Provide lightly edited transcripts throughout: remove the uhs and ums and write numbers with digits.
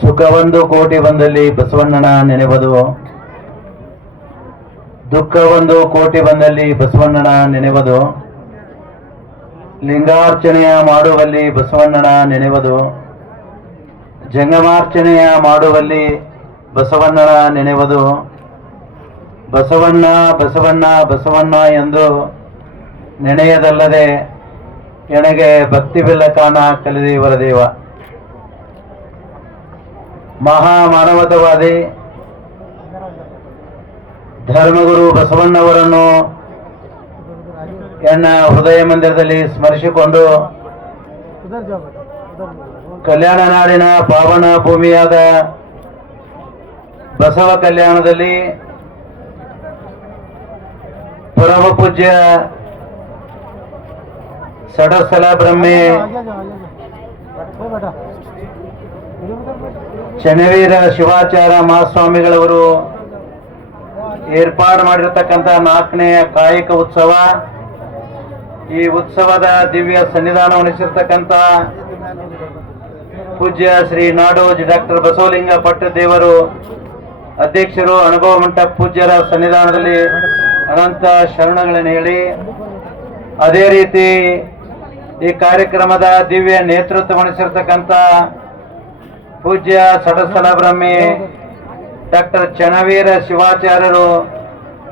ಸುಖವೊಂದು ಕೋಟಿ ಬಂದಲ್ಲಿ ಬಸವಣ್ಣನ ನೆನೆವುದು, ದುಃಖವೊಂದು ಕೋಟಿ ಬಂದಲ್ಲಿ ಬಸವಣ್ಣನ ನೆನೆವುದು, ಲಿಂಗಾರ್ಚನೆಯ ಮಾಡುವಲ್ಲಿ ಬಸವಣ್ಣನ ನೆನೆವುದು, ಜಂಗಮಾರ್ಚನೆಯ ಮಾಡುವಲ್ಲಿ ಬಸವಣ್ಣನ ನೆನೆವುದು, ಬಸವಣ್ಣ ಬಸವಣ್ಣ ಬಸವಣ್ಣ ಎಂದು ನೆನೆಯದಲ್ಲದೆ ಎಣಗೆ ಭಕ್ತಿವಿಲ್ಲ ಕಾಣ ಕಲಿದೇವರ ದೇವ. ಮಹಾಮಾನವತಾವಾದಿ ಧರ್ಮಗುರು ಬಸವಣ್ಣವರನ್ನು ಎನ್ನ ಹೃದಯ ಮಂದಿರದಲ್ಲಿ ಸ್ಮರಿಸಿಕೊಂಡು ಕಲ್ಯಾಣ ನಾಡಿನ ಪಾವನ ಭೂಮಿಯಾದ ಬಸವ ಕಲ್ಯಾಣದಲ್ಲಿ ಪರಮ ಪೂಜ್ಯ ಸಡಸ್ಥಲ ಬ್ರಹ್ಮೆ ಚನ್ನವೀರ ಶಿವಾಚಾರ್ಯ ಮಹಾಸ್ವಾಮಿಗಳವರು ಏರ್ಪಾಡು ಮಾಡಿರತಕ್ಕಂಥ 4ನೇ ಕಾಯಕ ಉತ್ಸವ. ಈ ಉತ್ಸವದ ದಿವ್ಯ ಸನ್ನಿಧಾನವನ್ನಿಸಿರ್ತಕ್ಕಂಥ ಪೂಜ್ಯ ಶ್ರೀ ನಾಡೋಜ್ ಡಾಕ್ಟರ್ ಬಸವಲಿಂಗ ಪಟ್ಟದೇವರು ಅಧ್ಯಕ್ಷರು, ಅನುಭವ ಮಂಟಪ ಪೂಜ್ಯರ ಸನ್ನಿಧಾನದಲ್ಲಿ ಅನಂತ ಶರಣಗಳನ್ನು ಹೇಳಿ, ಅದೇ ರೀತಿ ಈ ಕಾರ್ಯಕ್ರಮದ ದಿವ್ಯ ನೇತೃತ್ವವನ್ನಿಸಿರ್ತಕ್ಕಂಥ ಪೂಜ್ಯ ಸಡಸ್ಥಲ ಬ್ರಹ್ಮೆ ಡಾಕ್ಟರ್ ಚನ್ನವೀರ ಶಿವಾಚಾರ್ಯರು,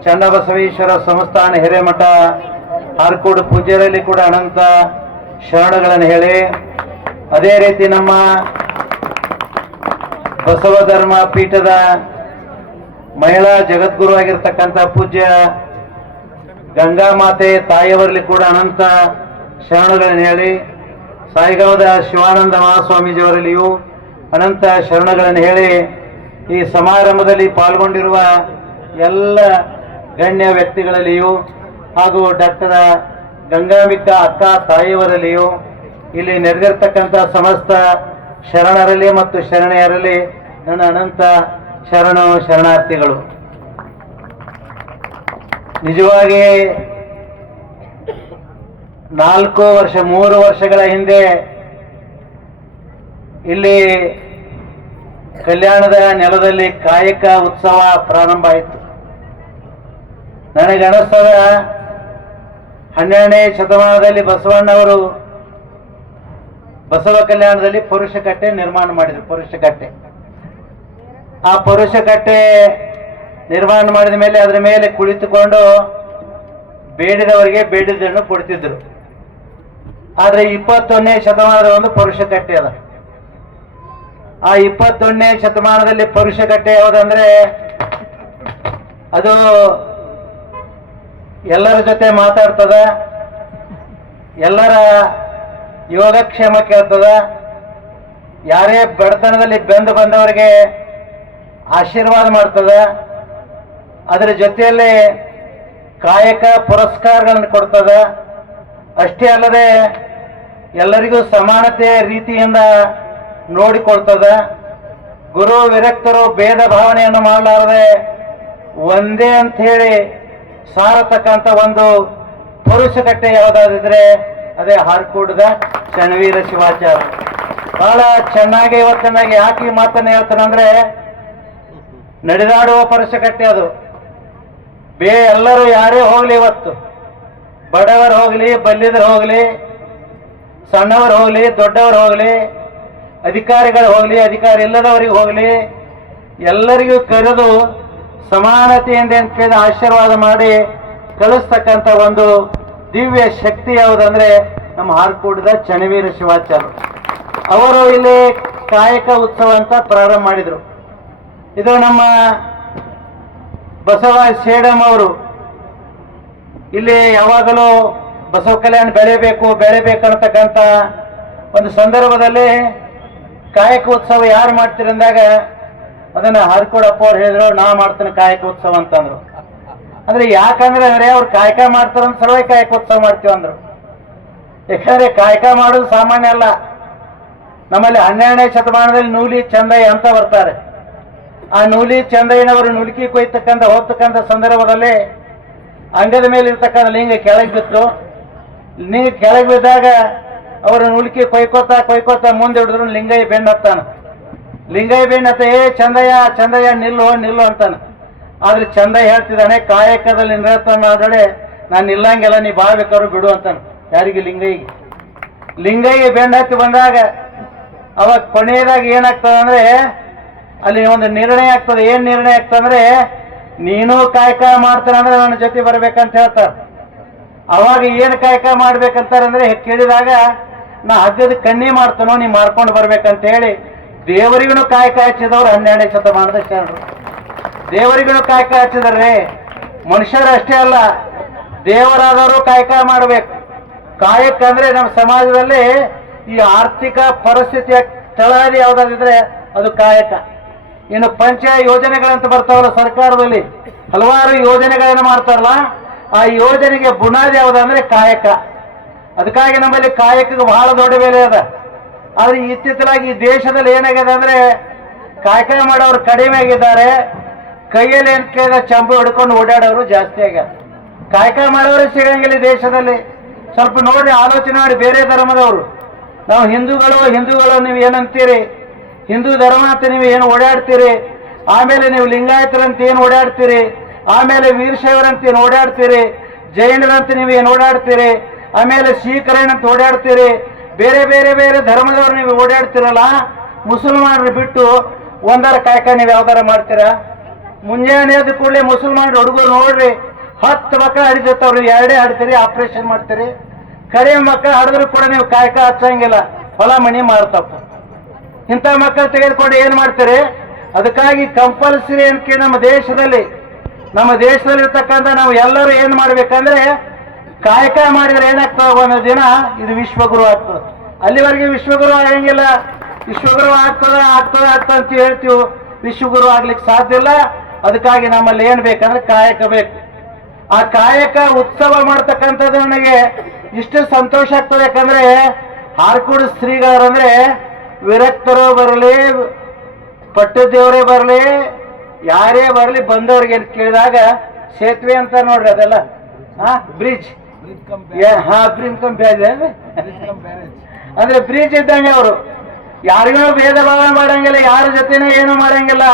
ಚನ್ನಬಸವೇಶ್ವರ ಸಂಸ್ಥಾನ ಹಿರೇಮಠ ಆರ್ಕೋಡ್ ಪೂಜ್ಯರಲ್ಲಿ ಕೂಡ ಅನಂತ ಶರಣಗಳನ್ನು ಹೇಳಿ, ಅದೇ ರೀತಿ ನಮ್ಮ ಬಸವ ಧರ್ಮ ಪೀಠದ ಮಹಿಳಾ ಜಗದ್ಗುರು ಆಗಿರ್ತಕ್ಕಂಥ ಪೂಜ್ಯ ಗಂಗಾಮಾತೆ ತಾಯಿಯವರಲ್ಲಿ ಕೂಡ ಅನಂತ ಶರಣಗಳನ್ನು ಹೇಳಿ, ಸಾಯಿಗಾವದ ಶಿವಾನಂದ ಮಹಾಸ್ವಾಮೀಜಿಯವರಲ್ಲಿಯೂ ಅನಂತ ಶರಣಗಳನ್ನು ಹೇಳಿ, ಈ ಸಮಾರಂಭದಲ್ಲಿ ಪಾಲ್ಗೊಂಡಿರುವ ಎಲ್ಲ ಗಣ್ಯ ವ್ಯಕ್ತಿಗಳಲ್ಲಿಯೂ ಹಾಗೂ ಡಾಕ್ಟರ್ ಗಂಗಾಂಬಿಕಾ ಅಕ್ಕ ತಾಯಿಯವರಲ್ಲಿಯೂ ಇಲ್ಲಿ ನೆರೆದಿರ್ತಕ್ಕಂಥ ಸಮಸ್ತ ಶರಣರಲ್ಲಿ ಮತ್ತು ಶರಣೆಯರಲ್ಲಿ ನನ್ನ ಅನಂತ ಶರಣಾರ್ಥಿಗಳು. ನಿಜವಾಗಿ 3 ವರ್ಷಗಳ ಹಿಂದೆ ಇಲ್ಲಿ ಕಲ್ಯಾಣದ ನೆಲದಲ್ಲಿ ಕಾಯಕ ಉತ್ಸವ ಪ್ರಾರಂಭ ಆಯಿತು. ನನಗನಿಸ್ತದ 12ನೇ ಶತಮಾನದಲ್ಲಿ ಬಸವಣ್ಣವರು ಬಸವ ಕಲ್ಯಾಣದಲ್ಲಿ ಪುರುಷ ಕಟ್ಟೆ ನಿರ್ಮಾಣ ಮಾಡಿದ್ರು. ಆ ಪುರುಷ ಕಟ್ಟೆ ನಿರ್ಮಾಣ ಮಾಡಿದ ಮೇಲೆ ಅದರ ಮೇಲೆ ಕುಳಿತುಕೊಂಡು ಬೇಡಿದವರಿಗೆ ಬೇಡಿದ್ದನ್ನು ಕೊಡ್ತಿದ್ರು. ಆದ್ರೆ 21ನೇ ಶತಮಾನದ ಒಂದು ಪುರುಷ ಕಟ್ಟೆ ಅದ. ಆ 21ನೇ ಶತಮಾನದಲ್ಲಿ ಪುರುಷ ಕಟ್ಟೆ ಯಾವುದಂದ್ರೆ, ಅದು ಎಲ್ಲರ ಜೊತೆ ಮಾತಾಡ್ತದ, ಎಲ್ಲರ ಯೋಗಕ್ಷೇಮ ಕೇಳ್ತದ, ಯಾರೇ ಬಡತನದಲ್ಲಿ ಬೆಂದು ಬಂದವರಿಗೆ ಆಶೀರ್ವಾದ ಮಾಡ್ತದ, ಅದರ ಜೊತೆಯಲ್ಲಿ ಕಾಯಕ ಪುರಸ್ಕಾರಗಳನ್ನು ಕೊಡ್ತದ. ಅಷ್ಟೇ ಅಲ್ಲದೆ ಎಲ್ಲರಿಗೂ ಸಮಾನತೆ ರೀತಿಯಿಂದ ನೋಡಿಕೊಳ್ತದ. ಗುರು ವಿರಕ್ತರು ಭೇದ ಭಾವನೆಯನ್ನು ಮಾಡಲಾರದೆ ಒಂದೇ ಅಂತ ಹೇಳಿ ಸಾರತಕ್ಕಂಥ ಒಂದು ಪುರುಷ ಕಟ್ಟೆ ಯಾವುದಾದಿದ್ರೆ ಅದೇ ಹಾರ್ಕೂಡದ ಚನ್ನವೀರ ಶಿವಾಚಾರ್ಯ. ಬಹಳ ಚೆನ್ನಾಗಿ ಇವತ್ತಿನಾಗಿ ಯಾಕೆ ಈ ಮಾತನ್ನು ಹೇಳ್ತಾನಂದ್ರೆ, ನಡೆದಾಡುವ ಪುರುಷ ಕಟ್ಟೆ ಅದು. ಎಲ್ಲರೂ ಯಾರೇ ಹೋಗ್ಲಿ, ಇವತ್ತು ಬಡವರು ಹೋಗ್ಲಿ, ಬಲ್ಲಿದರು ಹೋಗ್ಲಿ, ಸಣ್ಣವರು ಹೋಗ್ಲಿ, ದೊಡ್ಡವರು ಹೋಗ್ಲಿ, ಅಧಿಕಾರಿಗಳು ಹೋಗ್ಲಿ, ಅಧಿಕಾರಿ ಇಲ್ಲದವರಿಗೆ ಹೋಗ್ಲಿ, ಎಲ್ಲರಿಗೂ ಕರೆದು ಸಮಾನತೆಯಿಂದ ಅಂತ ಆಶೀರ್ವಾದ ಮಾಡಿ ಕಳಿಸ್ತಕ್ಕಂಥ ಒಂದು ದಿವ್ಯ ಶಕ್ತಿ ಯಾವುದಂದ್ರೆ ನಮ್ಮ ಹಾರ್ಕೂಡದ ಚನ್ನವೀರ ಶಿವಾಚಾರ್ಯ ಅವರು ಇಲ್ಲಿ ಕಾಯಕ ಉತ್ಸವ ಅಂತ ಪ್ರಾರಂಭ ಮಾಡಿದ್ರು. ಇದು ನಮ್ಮ ಬಸವ ಸೇಡಂ ಅವರು ಇಲ್ಲಿ ಯಾವಾಗಲೂ ಬಸವ ಕಲ್ಯಾಣ ಬೆಳೆಬೇಕನ್ನತಕ್ಕಂಥ ಒಂದು ಸಂದರ್ಭದಲ್ಲಿ ಕಾಯಕ ಉತ್ಸವ ಯಾರು ಮಾಡ್ತೀರಿ ಅಂದಾಗ ಅದನ್ನ ಹಾರ್ಕೋಡಪ್ಪ ಅವ್ರು ಹೇಳಿದ್ರು, ನಾ ಮಾಡ್ತೇನೆ ಕಾಯಕ ಉತ್ಸವ ಅಂತಂದ್ರು. ಅಂದ್ರೆ ಯಾಕಂದ್ರೆ ಅವ್ರು ಕಾಯಕ ಮಾಡ್ತಾರಂತ ಸಲುವಾಗಿ ಕಾಯಕ ಉತ್ಸವ ಮಾಡ್ತೀವಿ ಅಂದ್ರು. ಯಾಕಂದ್ರೆ ಕಾಯಕ ಮಾಡೋದು ಸಾಮಾನ್ಯ ಅಲ್ಲ. ನಮ್ಮಲ್ಲಿ 12ನೇ ಶತಮಾನದಲ್ಲಿ ನೂಲಿ ಚಂದಯ್ಯ ಅಂತ ಬರ್ತಾರೆ. ಆ ನೂಲಿ ಚಂದಯ್ಯನವರು ನುಲ್ಕಿ ಹೋಗ್ತಕ್ಕಂಥ ಸಂದರ್ಭದಲ್ಲಿ ಅಂಗದ ಮೇಲೆ ಇರ್ತಕ್ಕಂಥ ಲಿಂಗ ಕೆಳಗೆ ಬಿತ್ತು. ನೀರು ಕೆಳಗೆ ಬಿದ್ದಾಗ ಅವರು ನುಲ್ಕಿ ಕೊಯ್ಕೋತಾ ಮುಂದೆ ಹಿಡಿದ್ರು ಲಿಂಗಯ್ಯ ಬೆನ್ನು ಹತ್ತಾನ. ಲಿಂಗಯ್ಯ ಬೇಣತ ಚಂದಯ್ಯ ಚಂದಯ್ಯ ನಿಲ್ಲು ನಿಲ್ಲು ಅಂತಾನೆ. ಆದ್ರೆ ಚಂದಯ್ಯ ಹೇಳ್ತಿದ್ದಾನೆ ಕಾಯಕದಲ್ಲಿ ನಿರತನಾದಡೆ ನಾನು ನಿಲ್ಲಂಗೆಲ್ಲ ನೀ ಬಾಳ್ಬೇಕಾದ್ರು ಬಿಡು ಅಂತಾನೆ. ಯಾರಿಗೆ? ಲಿಂಗಯ್ಯಗೆ. ಲಿಂಗಯ್ಯ ಬೆಂಡ್ ಹತ್ತಿ ಬಂದಾಗ ಅವಾಗ ಕೊನೆಯದಾಗ ಏನಾಗ್ತದೆ ಅಂದ್ರೆ ಅಲ್ಲಿ ಒಂದು ನಿರ್ಣಯ ಆಗ್ತದೆ. ಏನ್ ನಿರ್ಣಯ ಆಗ್ತದಂದ್ರೆ ನೀನು ಕಾಯಕ ಮಾಡ್ತಾನೆ ಅಂದ್ರೆ ನನ್ನ ಜೊತೆ ಬರ್ಬೇಕಂತ ಹೇಳ್ತಾರೆ. ಅವಾಗ ಏನ್ ಕಾಯಕ ಮಾಡ್ಬೇಕಂತಾರಂದ್ರೆ ಕೇಳಿದಾಗ ನಾ ಹಗ್ಗದ ಕಣ್ಣಿ ಮಾಡ್ತಾನೋ ನೀ ಮಾರ್ಕೊಂಡು ಬರ್ಬೇಕಂತ ಹೇಳಿ ದೇವರಿಗೂ ಕಾಯಕ ಹಚ್ಚಿದವ್ರು 12ನೇ ಶತಮಾನದ ಶರಣರು. ದೇವರಿಗೂ ಕಾಯಕ ಹಚ್ಚಿದಾರೆ. ಮನುಷ್ಯರು ಅಷ್ಟೇ ಅಲ್ಲ, ದೇವರಾದವರು ಕಾಯಕ ಮಾಡಬೇಕು. ಕಾಯಕ ಅಂದ್ರೆ ನಮ್ಮ ಸಮಾಜದಲ್ಲಿ ಈ ಆರ್ಥಿಕ ಪರಿಸ್ಥಿತಿಯ ತಳಹದಿ ಯಾವ್ದಾದಿದ್ರೆ ಅದು ಕಾಯಕ. ಇನ್ನು ಪಂಚ ಯೋಜನೆಗಳಂತ ಬರ್ತಾವಲ್ಲ ಸರ್ಕಾರದಲ್ಲಿ, ಹಲವಾರು ಯೋಜನೆಗಳನ್ನು ಮಾಡ್ತಾರಲ್ಲ, ಆ ಯೋಜನೆಗೆ ಬುನಾದಿ ಯಾವ್ದಂದ್ರೆ ಕಾಯಕ. ಅದಕ್ಕಾಗಿ ನಮ್ಮಲ್ಲಿ ಕಾಯಕಕ್ಕೆ ಬಹಳ ದೊಡ್ಡ ಬೆಲೆ ಅದ. ಆದ್ರೆ ಇತ್ತೀಚಲಾಗಿ ಈ ದೇಶದಲ್ಲಿ ಏನಾಗಿದೆ ಅಂದ್ರೆ ಕಾಯಕ ಮಾಡೋರು ಕಡಿಮೆ ಆಗಿದ್ದಾರೆ. ಕೈಯಲ್ಲಿ ಏನ್ ಕೇಳಿದ ಚಂಬು ಹಿಡ್ಕೊಂಡು ಓಡಾಡೋರು ಜಾಸ್ತಿ ಆಗ್ಯಾರ. ಕಾಯಕ ಮಾಡೋರು ಸಿಗಂಗಿಲ್ಲ ದೇಶದಲ್ಲಿ. ಸ್ವಲ್ಪ ನೋಡಿ, ಆಲೋಚನೆ ಮಾಡಿ. ಬೇರೆ ಧರ್ಮದವರು ನಾವು ಹಿಂದೂಗಳು ನೀವು ಏನಂತೀರಿ? ಹಿಂದೂ ಧರ್ಮ ಅಂತ ನೀವು ಏನು ಓಡಾಡ್ತೀರಿ? ಆಮೇಲೆ ನೀವು ಲಿಂಗಾಯತರಂತ ಏನು ಓಡಾಡ್ತೀರಿ? ಆಮೇಲೆ ವೀರಶೈವರಂತ ಏನು ಓಡಾಡ್ತೀರಿ? ಜೈನರಂತ ನೀವು ಏನು ಓಡಾಡ್ತೀರಿ? ಆಮೇಲೆ ಸಿಖ್ಖರಂತ ಓಡಾಡ್ತೀರಿ? ಬೇರೆ ಬೇರೆ ಬೇರೆ ಧರ್ಮದವರು ನೀವು ಓಡಾಡ್ತಿರಲ್ಲ. ಮುಸಲ್ಮಾನರು ಬಿಟ್ಟು ಒಂದರ ಕಾಯಕ ನೀವು ಯಾವ್ದಾರ ಮಾಡ್ತೀರಾ? ಮುಂಜಾನೆ ಎದ್ದ ಕೂಡಲೇ ಮುಸಲ್ಮಾನರು ಹುಡುಗರು ನೋಡ್ರಿ 10 ಮಕ್ಕಳು ಹಡಿದತ್ತವ್ರು, 2 ಹಡ್ತೀರಿ, ಆಪರೇಷನ್ ಮಾಡ್ತೀರಿ. ಕಡಿಮೆ ಮಕ್ಕಳು ಹಡಿದ್ರು ಕೂಡ ನೀವು ಕಾಯಕ ಹಚ್ಚಂಗಿಲ್ಲ, ಹೊಲ ಮಣಿ ಮಾಡ್ತಪ್ಪ. ಇಂಥ ಮಕ್ಕಳು ತೆಗೆದುಕೊಂಡು ಏನ್ ಮಾಡ್ತೀರಿ? ಅದಕ್ಕಾಗಿ ಕಂಪಲ್ಸರಿ ಅನ್ಕೆ ನಮ್ಮ ದೇಶದಲ್ಲಿರ್ತಕ್ಕಂಥ ನಾವು ಎಲ್ಲರೂ ಏನ್ ಮಾಡ್ಬೇಕಂದ್ರೆ ಕಾಯಕ ಮಾಡಿದ್ರೆ ಏನಾಗ್ತದೆ, ಒಂದು ದಿನ ಇದು ವಿಶ್ವಗುರು ಆಗ್ತದೆ. ಅಲ್ಲಿವರೆಗೆ ವಿಶ್ವಗುರು ಆಗಂಗಿಲ್ಲ. ವಿಶ್ವಗುರು ಆಗ್ತದ ಅಂತ ಹೇಳ್ತೀವಿ, ವಿಶ್ವಗುರು ಆಗ್ಲಿಕ್ಕೆ ಸಾಧ್ಯ ಇಲ್ಲ. ಅದಕ್ಕಾಗಿ ನಮ್ಮಲ್ಲಿ ಏನ್ ಬೇಕಂದ್ರೆ ಕಾಯಕ ಬೇಕು. ಆ ಕಾಯಕ ಉತ್ಸವ ಮಾಡ್ತಕ್ಕಂಥದ್ದು ನನಗೆ ಇಷ್ಟು ಸಂತೋಷ ಆಗ್ತದೆ. ಯಾಕಂದ್ರೆ ಹಾರ್ಕೂಡ್ ಶ್ರೀಗಳಂದ್ರೆ ವಿರಕ್ತರು ಬರಲಿ, ಪಟ್ಟದೇವರೇ ಬರಲಿ, ಯಾರೇ ಬರಲಿ, ಬಂದವ್ರಿಗೆ ಕೇಳಿದಾಗ ಸೇತುವೆ ಅಂತ ನೋಡ್ರಿ, ಅದೆಲ್ಲ ಬ್ರಿಡ್ಜ್ ಬ್ರಿಡ್ಜ್ ಕಮ್ ಅಂದ್ರೆ ಬ್ರಿಡ್ಜ್ ಇದ್ದಂಗೆ ಅವರು. ಯಾರಿಗೂ ಭೇದ ಭಾವ ಮಾಡಂಗಿಲ್ಲ, ಯಾರ ಜೊತೆನೂ ಏನು ಮಾಡಂಗಿಲ್ಲ.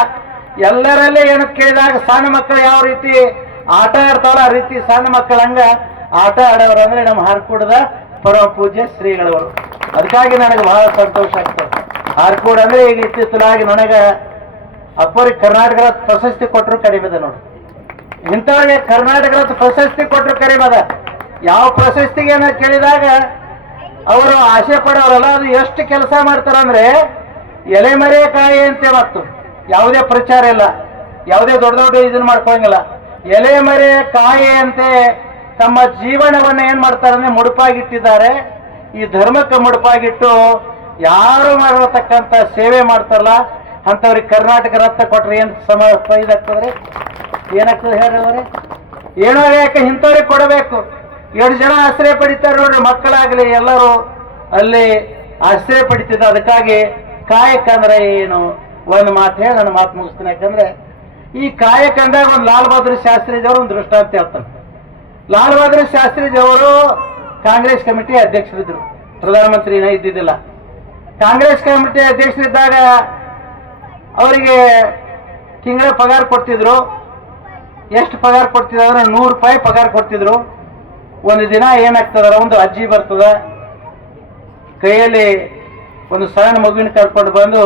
ಎಲ್ಲರಲ್ಲಿ ಏನು ಕೇಳಿದಾಗ ಸಣ್ಣ ಮಕ್ಕಳು ಯಾವ ರೀತಿ ಆಟ ಆಡ್ತಾವಲ್ಲ ಆ ರೀತಿ ಸಣ್ಣ ಮಕ್ಕಳಂಗ ಆಟ ಆಡೋರು ಅಂದ್ರೆ ನಮ್ಮ ಹಾರ್ಕೂಡದ ಪರಮ ಪೂಜ್ಯ ಶ್ರೀಗಳವರು. ಅದಕ್ಕಾಗಿ ನನಗೆ ಬಹಳ ಸಂತೋಷ ಆಗ್ತದೆ. ಹಾರ್ಕೂಡ್ ಅಂದ್ರೆ ಈಗ ಇತ್ತಿತ್ತಲಾಗಿ ನನಗೆ ಅಪ್ಪರಿಗೆ ಕರ್ನಾಟಕದ ಪ್ರಶಸ್ತಿ ಕೊಟ್ಟರು ಕಡಿಮೆ ಅದ ನೋಡಿ. ಇಂಥವ್ರಿಗೆ ಕರ್ನಾಟಕದ ಪ್ರಶಸ್ತಿ ಕೊಟ್ಟರು ಕಡಿಮೆ ಅದ. ಯಾವ ಪ್ರಶಸ್ತಿಗೆ ಏನೋ ಕೇಳಿದಾಗ ಅವರು ಆಸೆ ಪಡೋರಲ್ಲ, ಅದು ಎಷ್ಟು ಕೆಲಸ ಮಾಡ್ತಾರಂದ್ರೆ ಎಲೆಮರೆಕಾಯಿ ಅಂತೆ. ಮತ್ತು ಯಾವುದೇ ಪ್ರಚಾರ ಇಲ್ಲ, ಯಾವುದೇ ದೊಡ್ಡ ಇದನ್ನ ಮಾಡ್ಕೊಳಂಗಿಲ್ಲ. ಎಲೆಮರೆಕಾಯಿ ಅಂತೆ ತಮ್ಮ ಜೀವನವನ್ನು ಏನ್ ಮಾಡ್ತಾರಂದ್ರೆ ಮುಡುಪಾಗಿಟ್ಟಿದ್ದಾರೆ. ಈ ಧರ್ಮಕ್ಕೆ ಮುಡುಪಾಗಿಟ್ಟು ಯಾರು ಮಾಡಿರತಕ್ಕಂಥ ಸೇವೆ ಮಾಡ್ತಾರಲ್ಲ ಅಂಥವ್ರಿಗೆ ಕರ್ನಾಟಕ ರತ್ನ ಕೊಟ್ರೆ ಏನು ಇದಾಗ್ತದ್ರಿ? ಏನಾಗ್ತದೆ ಹೇಳ್ರಿ? ಏನೋ ಯಾಕೆ ಇಂಥವ್ರಿಗೆ ಕೊಡಬೇಕು. 2 ಜನ ಆಶ್ರಯ ಪಡಿತಾರೆ ನೋಡ್ರಿ, ಮಕ್ಕಳಾಗ್ಲಿ ಎಲ್ಲರೂ ಅಲ್ಲಿ ಆಶ್ರಯ ಪಡಿತಿದ್ದ. ಅದಕ್ಕಾಗಿ ಕಾಯಕ ಅಂದ್ರೆ ಏನು ಒಂದು ಮಾತು ಹೇಳಿ ನನ್ನ ಮಾತು ಮುಗಿಸ್ತೀನಿ. ಯಾಕಂದ್ರೆ ಈ ಕಾಯಕ ಅಂದಾಗ ಒಂದು ಲಾಲ್ ಬಹದ್ದೂರ್ ಶಾಸ್ತ್ರಿಜವರು ಒಂದು ದೃಷ್ಟಾಂತ ಹೇಳ್ತಾನೆ. ಲಾಲ್ ಬಹದ್ದೂರ್ ಶಾಸ್ತ್ರಿಜವರು ಕಾಂಗ್ರೆಸ್ ಕಮಿಟಿ ಅಧ್ಯಕ್ಷರಿದ್ರು, ಪ್ರಧಾನಮಂತ್ರಿನ ಇದ್ದಿದ್ದಿಲ್ಲ. ಕಾಂಗ್ರೆಸ್ ಕಮಿಟಿ ಅಧ್ಯಕ್ಷರಿದ್ದಾಗ ಅವರಿಗೆ ತಿಂಗಳ ಪಗಾರ ಕೊಡ್ತಿದ್ರು. ಎಷ್ಟು ಪಗಾರ ಕೊಡ್ತಿದ್ರು ಅಂದ್ರೆ 100 ರೂಪಾಯಿ ಪಗಾರ ಕೊಡ್ತಿದ್ರು. ಒಂದು ದಿನ ಏನಾಗ್ತದಲ್ಲ, ಒಂದು ಅಜ್ಜಿ ಬರ್ತದ, ಕೈಯಲ್ಲಿ ಒಂದು ಸಣ್ಣ ಮಗುವಿನ ಕರ್ಕೊಂಡು ಬಂದು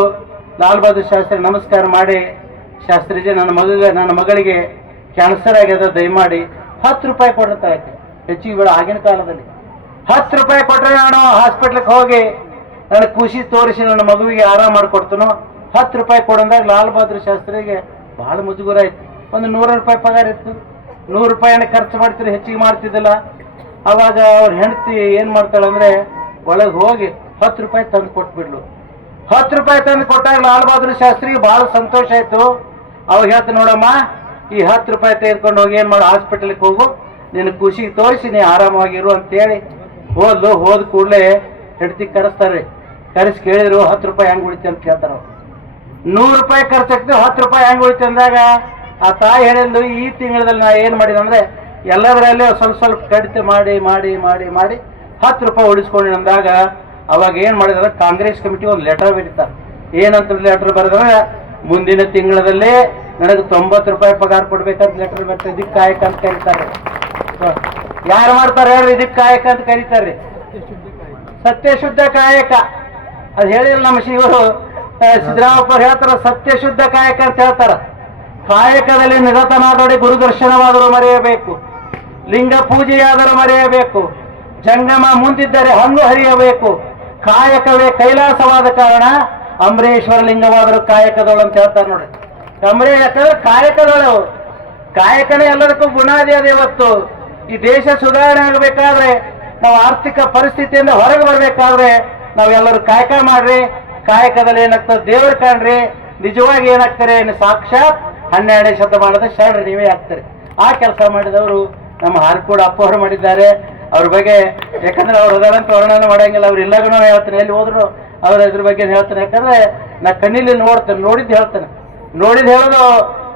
ಲಾಲ್ ಬಹದ್ದೂರ್ ಶಾಸ್ತ್ರಿ ನಮಸ್ಕಾರ ಮಾಡಿ, ಶಾಸ್ತ್ರಿಜಿ ನನ್ನ ಮಗಳಿಗೆ ಕ್ಯಾನ್ಸರ್ ಆಗ್ಯದ, ದಯಮಾಡಿ 10 ರೂಪಾಯಿ ಕೊಡ್ತಾರೆ. ಹೆಚ್ಚಿಗೆ ಬೇಡ, ಆಗಿನ ಕಾಲದಲ್ಲಿ 10 ರೂಪಾಯಿ ಕೊಟ್ಟರೆ ನಾನು ಹಾಸ್ಪಿಟ್ಲಿಗೆ ಹೋಗಿ ನನ್ನ ಖುಷಿ ತೋರಿಸಿ ನನ್ನ ಮಗುವಿಗೆ ಆರಾಮ ಮಾಡಿಕೊಡ್ತನೋ. 10 ರೂಪಾಯಿ ಕೊಡಂದಾಗ ಲಾಲ್ ಬಹದ್ದೂರ್ ಶಾಸ್ತ್ರಿಗೆ ಬಹಳ ಮುಜುಗರ ಆಯ್ತು. ಒಂದು 100 ರೂಪಾಯಿ ಪಗಾರ ಇತ್ತು, 100 ರೂಪಾಯಿನ ಖರ್ಚು ಮಾಡ್ತೀರಿ, ಹೆಚ್ಚಿಗೆ ಮಾಡ್ತಿದ್ದಿಲ್ಲ. ಅವಾಗ ಅವ್ರ ಹೆಂಡತಿ ಏನ್ ಮಾಡ್ತಾಳಂದ್ರೆ ಒಳಗೆ ಹೋಗಿ 10 ರೂಪಾಯಿ ತಂದು ಕೊಟ್ಬಿಡ್ಲು. 10 ರೂಪಾಯಿ ತಂದು ಕೊಟ್ಟಾಗ ಲಾಲ್ ಬಹದ್ದೂರ್ ಶಾಸ್ತ್ರಿಗೆ ಬಹಳ ಸಂತೋಷ ಆಯ್ತು. ಅವಾಗ ಹೇಳ್ತ, ನೋಡಮ್ಮ, ಈ 10 ರೂಪಾಯಿ ತೆಗೆದುಕೊಂಡು ಹೋಗಿ ಏನ್ ಮಾಡು, ಹಾಸ್ಪಿಟಲ್ಗೆ ಹೋಗು, ನಿನ್ನ ಖುಷಿಗೆ ತೋರಿಸಿ ನೀ ಆರಾಮಾಗಿರು ಅಂತೇಳಿ ಹೋದ ಕೂಡಲೇ ಹೆಂಡತಿ ಕರೆಸ್ತಾರೆ. ಕರೆಸಿ ಕೇಳಿದ್ರು 10 ರೂಪಾಯಿ ಹೆಂಗ್ ಉಳಿತಿ ಅಂತ ಕೇಳ್ತಾರ. 100 ರೂಪಾಯಿ ಖರ್ಚಾಗ್ತದೆ, 10 ರೂಪಾಯಿ ಹೆಂಗ್ ಉಳಿತಿ ಅಂದಾಗ ಆ ತಾಯಿ ಹೇಳಿದ್ಲು, ಈ ತಿಂಗಳಲ್ಲಿ ನಾ ಏನ್ ಮಾಡಿದಂದ್ರೆ ಎಲ್ಲದರಲ್ಲೇ ಸ್ವಲ್ಪ ಕಡಿತ ಮಾಡಿ 10 ರೂಪಾಯಿ ಉಳಿಸ್ಕೊಂಡು ಅಂದಾಗ ಅವಾಗ ಏನ್ ಮಾಡಿದ್ರೆ ಕಾಂಗ್ರೆಸ್ ಕಮಿಟಿ ಒಂದು ಲೆಟರ್ ಬರೀತಾರೆ. ಏನಂತ ಲೆಟರ್ ಬರೆದ್ರೆ ಮುಂದಿನ ತಿಂಗಳಲ್ಲೇ ನನಗೆ 90 ರೂಪಾಯಿ ಪಗಾರ ಕೊಡ್ಬೇಕಂತ ಲೆಟರ್ ಬರ್ತದೆ. ಇದಕ್ಕೆ ಕಾಯಕ ಅಂತ ಕರೀತಾರೆ. ಯಾರು ಮಾಡ್ತಾರೆ ಹೇಳಿ? ಇದಕ್ಕೆ ಕಾಯಕ ಅಂತ ಕರೀತಾರೆ. ಸತ್ಯ ಶುದ್ಧ ಕಾಯಕ. ಅದು ಹೇಳಿಲ್ಲ ನಮ್ಮ ಶ್ರೀಗಳು ಸಿದ್ದರಾಮಪ್ಪ ಹೇಳ್ತಾರ, ಸತ್ಯ ಶುದ್ಧ ಕಾಯಕ ಅಂತ ಹೇಳ್ತಾರ. ಕಾಯಕದಲ್ಲಿ ನಿರತನಾದೊಡೆ ಗುರುದರ್ಶನವಾದರೂ ಮರೆಯಬೇಕು, ಲಿಂಗ ಪೂಜೆಯಾದರೂ ಮರೆಯಬೇಕು, ಜಂಗಮ ಮುಂದಿದ್ದರೆ ಹಂಗು ಹರಿಯಬೇಕು, ಕಾಯಕವೇ ಕೈಲಾಸವಾದ ಕಾರಣ ಅಂಬರೀಶ್ವರ ಲಿಂಗವಾದರೂ ಕಾಯಕದೋಳು ಅಂತ ಹೇಳ್ತಾರೆ ನೋಡಿ. ಅಂಬರೀಷ್ ಯಾಕಂದ್ರೆ ಕಾಯಕದೋಳು, ಕಾಯಕನೇ ಎಲ್ಲದಕ್ಕೂ ಬುನಾದಿ ಅದೇ. ಇವತ್ತು ಈ ದೇಶ ಸುಧಾರಣೆ ಆಗಬೇಕಾದ್ರೆ, ನಾವು ಆರ್ಥಿಕ ಪರಿಸ್ಥಿತಿಯಿಂದ ಹೊರಗೆ ಬರಬೇಕಾದ್ರೆ ನಾವೆಲ್ಲರೂ ಕಾಯಕ ಮಾಡ್ರಿ. ಕಾಯಕದಲ್ಲಿ ಏನಾಗ್ತದೆ? ದೇವರು ಕಾಣ್ರಿ. ನಿಜವಾಗಿ ಏನಾಗ್ತಾರೆ? ಸಾಕ್ಷಾತ್ 12ನೇ ಶತಮಾನದ ಶರಣರು ನೀವೇ ಆಗ್ತಾರೆ. ಆ ಕೆಲಸ ಮಾಡಿದವರು ನಮ್ಮ ಹಾರ್ಕೋಡ್ ಅಪ್ಪವರು ಮಾಡಿದ್ದಾರೆ. ಅವ್ರ ಬಗ್ಗೆ ಯಾಕಂದ್ರೆ ಅವ್ರು ಅದಂತ ವರ್ಣನ ಮಾಡಂಗಿಲ್ಲ. ಅವ್ರು ಇಲ್ಲಾಗೂ ಹೇಳ್ತಾನೆ, ಎಲ್ಲಿ ಹೋದ್ರು ಅವ್ರ ಇದ್ರ ಬಗ್ಗೆ ಹೇಳ್ತಾನೆ. ಯಾಕಂದ್ರೆ ನಾ ಕಣ್ಣಿಲಿ ನೋಡ್ತೇನೆ, ನೋಡಿದ್ದು ಹೇಳ್ತಾನೆ. ನೋಡಿದ್ದು ಹೇಳೋದು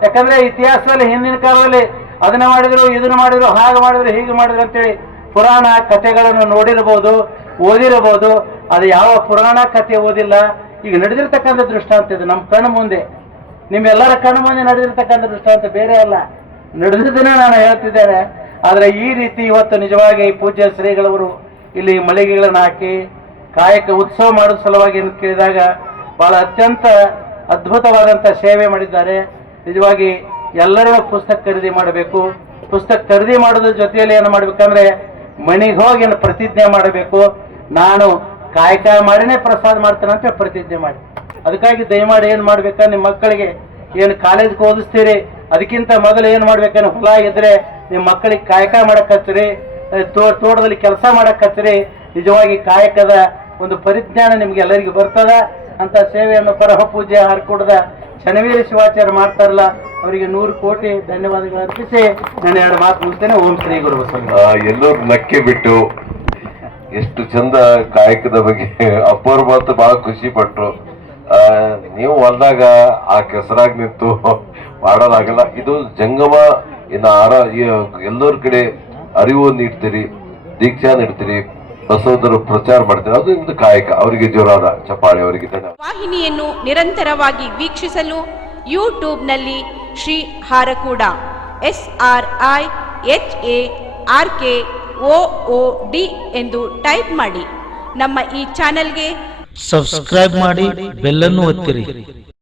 ಯಾಕಂದ್ರೆ ಇತಿಹಾಸದಲ್ಲಿ ಹಿಂದಿನ ಕಾಲದಲ್ಲಿ ಅದನ್ನ ಮಾಡಿದ್ರು, ಇದನ್ನ ಮಾಡಿದ್ರು, ಹಾಗೆ ಮಾಡಿದ್ರು, ಹೀಗೆ ಮಾಡಿದ್ರು ಅಂತೇಳಿ ಪುರಾಣ ಕಥೆಗಳನ್ನು ನೋಡಿರ್ಬೋದು, ಓದಿರಬಹುದು. ಅದು ಯಾವ ಪುರಾಣ ಕಥೆ ಓದಿಲ್ಲ. ಈಗ ನಡೆದಿರ್ತಕ್ಕಂಥ ದೃಷ್ಟಾಂತ ಇದು ನಮ್ಮ ಕಣ್ಣು ಮುಂದೆ, ನಿಮ್ಮೆಲ್ಲರ ಕಣ್ಣು ಮುಂದೆ ನಡೆದಿರ್ತಕ್ಕಂಥ ದೃಷ್ಟಾಂತ ಬೇರೆ ಅಲ್ಲ, ನಡೆದಿದ್ದನ್ನ ನಾನು ಹೇಳ್ತಿದ್ದೇನೆ. ಆದರೆ ಈ ರೀತಿ ಇವತ್ತು ನಿಜವಾಗಿ ಪೂಜ್ಯ ಶ್ರೀಗಳವರು ಇಲ್ಲಿ ಮಳಿಗೆಗಳನ್ನು ಹಾಕಿ ಕಾಯಕ ಉತ್ಸವ ಮಾಡೋ ಸಲುವಾಗಿ ಏನು ಕೇಳಿದಾಗ ಬಹಳ ಅತ್ಯಂತ ಅದ್ಭುತವಾದಂಥ ಸೇವೆ ಮಾಡಿದ್ದಾರೆ. ನಿಜವಾಗಿ ಎಲ್ಲರೂ ಪುಸ್ತಕ ಖರೀದಿ ಮಾಡಬೇಕು. ಪುಸ್ತಕ ಖರೀದಿ ಮಾಡೋದ್ರ ಜೊತೆಯಲ್ಲಿ ಏನು ಮಾಡ್ಬೇಕಂದ್ರೆ ಮನೆಗೆ ಹೋಗಿ ಏನು ಪ್ರತಿಜ್ಞೆ ಮಾಡಬೇಕು, ನಾನು ಕಾಯಕ ಮಾಡಿನೇ ಪ್ರಸಾದ ಮಾಡ್ತೇನೆ ಅಂತ ಪ್ರತಿಜ್ಞೆ ಮಾಡಿ. ಅದಕ್ಕಾಗಿ ದಯಮಾಡಿ ಏನು ಮಾಡ್ಬೇಕ, ನಿಮ್ಮ ಮಕ್ಕಳಿಗೆ ಏನು ಕಾಲೇಜ್ಗೆ ಓದಿಸ್ತೀರಿ ಅದಕ್ಕಿಂತ ಮೊದಲು ಏನು ಮಾಡ್ಬೇಕಂದ್ರೆ ಹೊಲ ಇದ್ರೆ ನಿಮ್ಮ ಮಕ್ಕಳಿಗೆ ಕಾಯಕ ಮಾಡಕ್ ಹಚ್ಚಿರಿ, ತೋಟದಲ್ಲಿ ಕೆಲಸ ಮಾಡಕ್ ಹಚ್ಚಿರಿ. ನಿಜವಾಗಿ ಕಾಯಕದ ಒಂದು ಪರಿಜ್ಞಾನ ನಿಮ್ಗೆ ಎಲ್ಲರಿಗೂ ಬರ್ತದ ಅಂತ ಸೇವೆಯನ್ನು ಪರಮ ಪೂಜ್ಯ ಹಾರ್ಕೋಟದ ಶನವೀರ ಶಿವಾಚಾರ್ಯ ಮಾಡ್ತಾರಲ್ಲ, ಅವರಿಗೆ 100 ಕೋಟಿ ಧನ್ಯವಾದಗಳು ಅರ್ಪಿಸಿ ನಾನು 2 ಮಾತು ಮುಗಿಸ್ತೇನೆ. ಓಂ ಶ್ರೀ ಗುರು ಬಸವಲಿಂಗ. ಎಲ್ಲರೂ ನಕ್ಕೆ ಬಿಟ್ಟು ಎಷ್ಟು ಚಂದ ಕಾಯಕದ ಬಗ್ಗೆ ಅಪ್ಪವ್ರ ಮಾತು ಬಹಳ ಖುಷಿ ಪಟ್ರು. ನೀವು ಹೊಲ್ದಾಗ ಆ ಕೆಸರಾಗಿ ನಿಂತು ಮಾಡೋದಾಗಲ್ಲ. ಇದು ಜಂಗಮ ಇನ್ನು ಎಲ್ಲರ ಕಡೆ ಅರಿವು ನೀಡ್ತೀರಿ, ದೀಕ್ಷಾ ನೀಡ್ತೀರಿ, ಬಸವದರು ಪ್ರಚಾರ ಮಾಡ್ತೀರಿ. ಅದು ನಿಮ್ದು ಕಾಯಕ. ಅವರಿಗೆ ಜೋರಾದ ಚಪ್ಪಾಳೆ. ಅವರಿಗೆ ವಾಹಿನಿಯನ್ನು ನಿರಂತರವಾಗಿ ವೀಕ್ಷಿಸಲು ಯೂಟ್ಯೂಬ್ನಲ್ಲಿ ಶ್ರೀ ಹಾರಕೂಡ SRIHARKOOD ಎಂದು ಟೈಪ್ ಮಾಡಿ. ನಮ್ಮ ಈ ಚಾನೆಲ್ಗೆ ಸಬ್ಸ್ಕ್ರೈಬ್ ಮಾಡಿ, ಬೆಲ್ ಅನ್ನು ಒತ್ತಿರಿ.